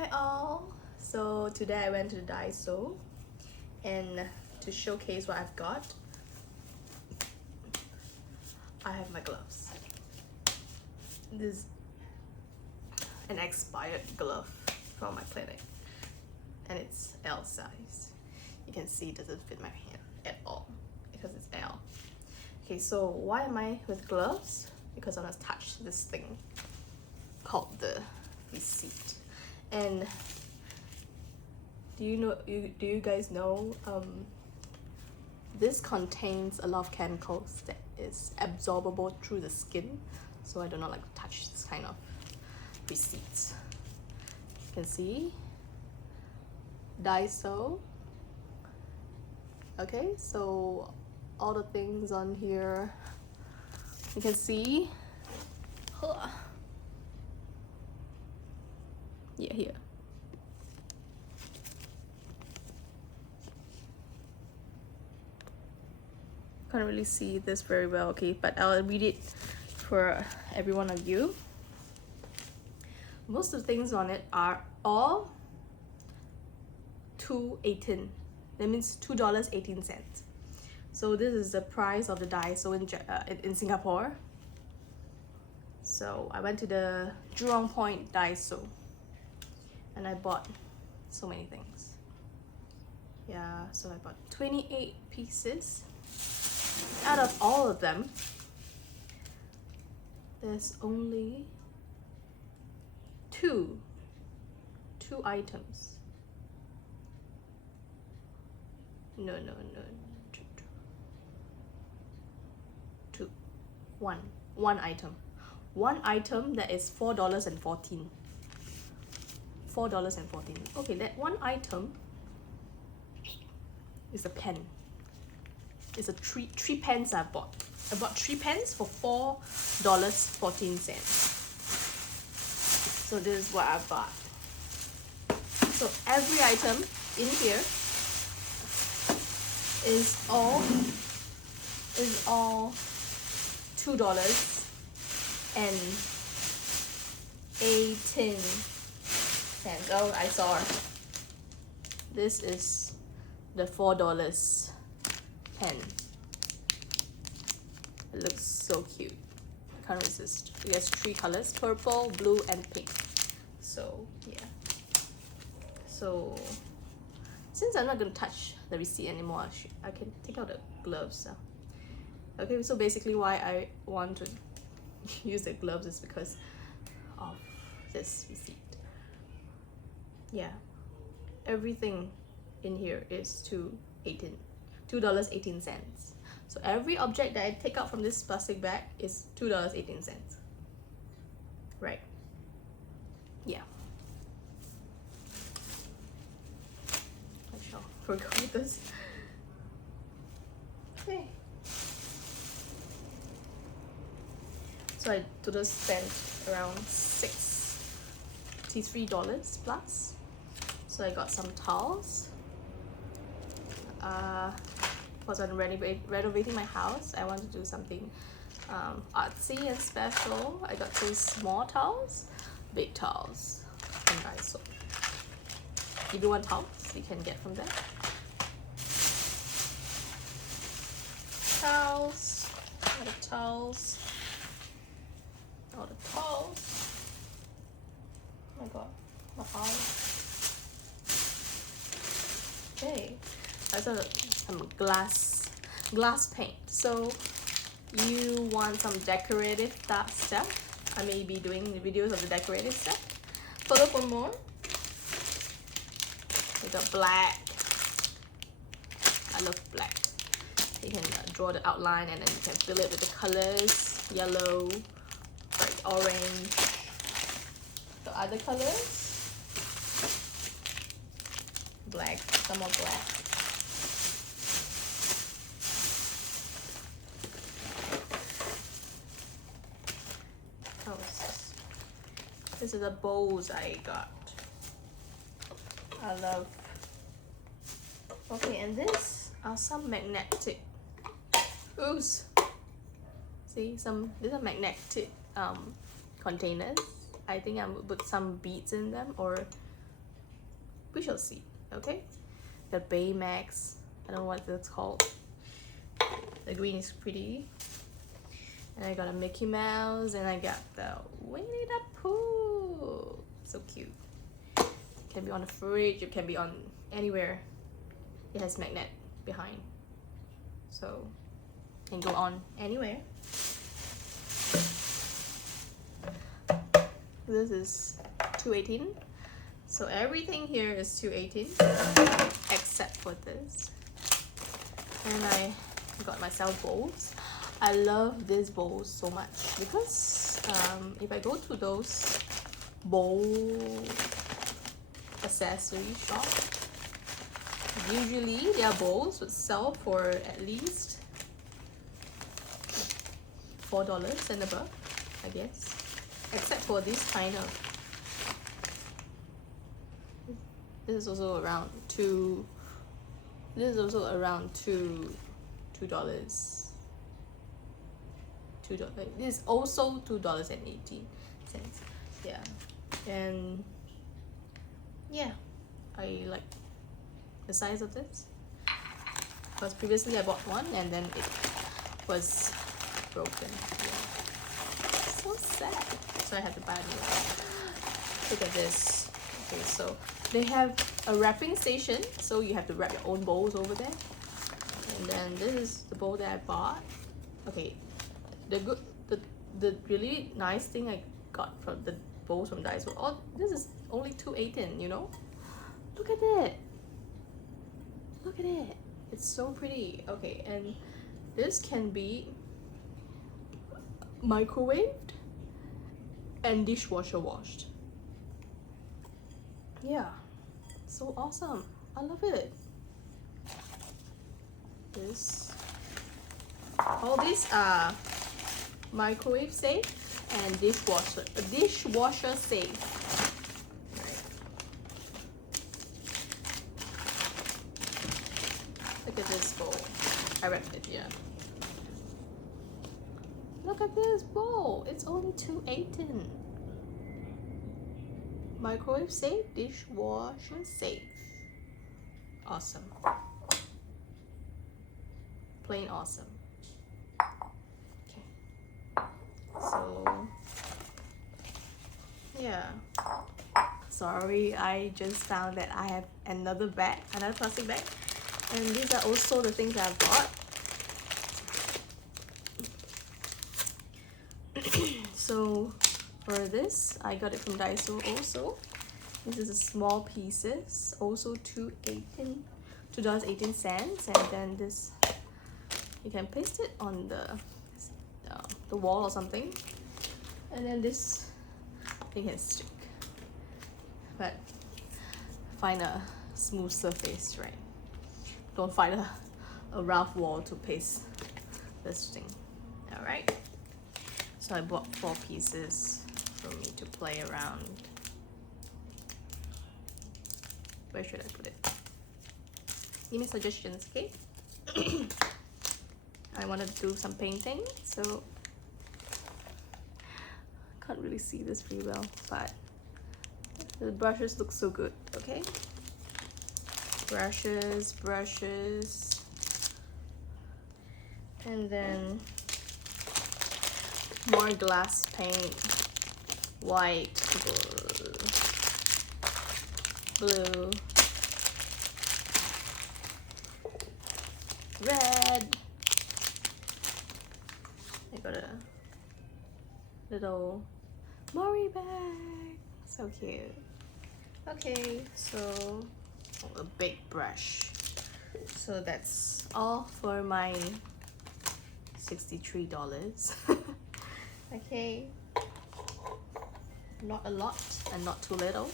Hi all! So today I went to the Daiso and to showcase what I've got, I have my gloves. This is an expired glove from my clinic and it's L size. You can see it doesn't fit my hand at all because it's L. Okay, so why am I with gloves? Because I want to touch this thing called the receipt. And do you guys know this contains a lot of chemicals that is absorbable through the skin, so I do not like to touch this kind of receipts. You can see Daiso. Okay, so all the things on here you can see. Yeah, here. Can't really see this very well, okay, but I'll read it for every one of you. Most of the things on it are all $2.18. That means $2.18. So this is the price of the Daiso in Singapore. So I went to the Jurong Point Daiso and I bought so many things. Yeah, so I bought 28 pieces. Out of all of them, there's only two items. No, two. One item. One item that is $4.14. $4.14. Okay, that one item is a pen. It's a three pens I bought. I bought 3 pens for $4.14. So this is what I bought. So every item in here is all $2.18. Oh, I saw. This is the $4 pen. It looks so cute. I can't resist. It has 3 colors: purple, blue, and pink. So yeah. So since I'm not gonna touch the receipt anymore, I can take out the gloves. Okay, so basically why I want to use the gloves is because of this receipt. Yeah, everything in here is $2.18. So every object that I take out from this plastic bag is $2.18. Right? Yeah. I shall forgo this. Okay. So I total spent around $63 plus. So I got some towels. Was on renovating my house. I want to do something artsy and special. I got those small towels, big towels from Daiso. If you want towels, you can get from there. Towels, all the towels, all the towels. Oh my god, my eyes. Okay, I saw some glass paint. So you want some decorative stuff? I may be doing videos of the decorative stuff. Follow for more. We got black. I love black. You can draw the outline and then you can fill it with the colors: yellow, bright orange, the other colors, black, some more black. This is the bowls I got. I love. Okay, and this are some magnetic. Oops. See, these are magnetic containers. I think I will put some beads in them or we shall see. Okay, the Baymax, I don't know what that's called. The green is pretty. And I got a Mickey Mouse, and I got the Winnie the Pooh. So cute. It can be on the fridge, it can be on anywhere. It has magnet behind, so can go on anywhere. This is 218, so everything here is 218 except for this. And I got myself bowls. I love these bowls so much because if I go to those bowl accessory shop, usually their bowls would sell for at least $4 and above, I guess. Except for this kind of, this is also around $2. This is also around $2. $2. This is also $2.18. Yeah, and yeah, I like the size of this because previously I bought one and then it was broken. Yeah. So sad. So I had to buy a new one. Look at this. Okay, so they have a wrapping station, so you have to wrap your own bowls over there. And then this is the bowl that I bought. Okay, the really nice thing I got from the bowls from Daiso. Oh, this is only $2.18, you know? Look at it. Look at it. It's so pretty. Okay, and this can be microwaved and dishwasher washed. Yeah, so awesome. I love it. All these are microwave safe and dishwasher safe. Right. Look at this bowl. I wrapped it, yeah. Look at this bowl. It's only $2.18. Microwave safe, dishwasher safe. Awesome. Plain awesome. Okay. So yeah. Sorry, I just found that I have another plastic bag. And these are also the things I've bought. So for this, I got it from Daiso also. This is a small pieces, also $2.18, and then this, you can paste it on the wall or something, and then this thing can stick. But find a smooth surface, right? Don't find a rough wall to paste this thing. All right. So I bought 4 pieces for me to play around. Where should I put it? Give me suggestions, okay? I want to do some painting, so I can't really see this very well, but the brushes look so good, okay? Brushes, and then more glass paint, white, blue, red. I got a little Mori bag, so cute. Okay, so a big brush. So that's all for my $63. Okay, not a lot and not too little.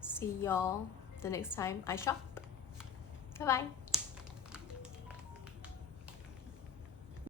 See y'all the next time I shop. Bye bye.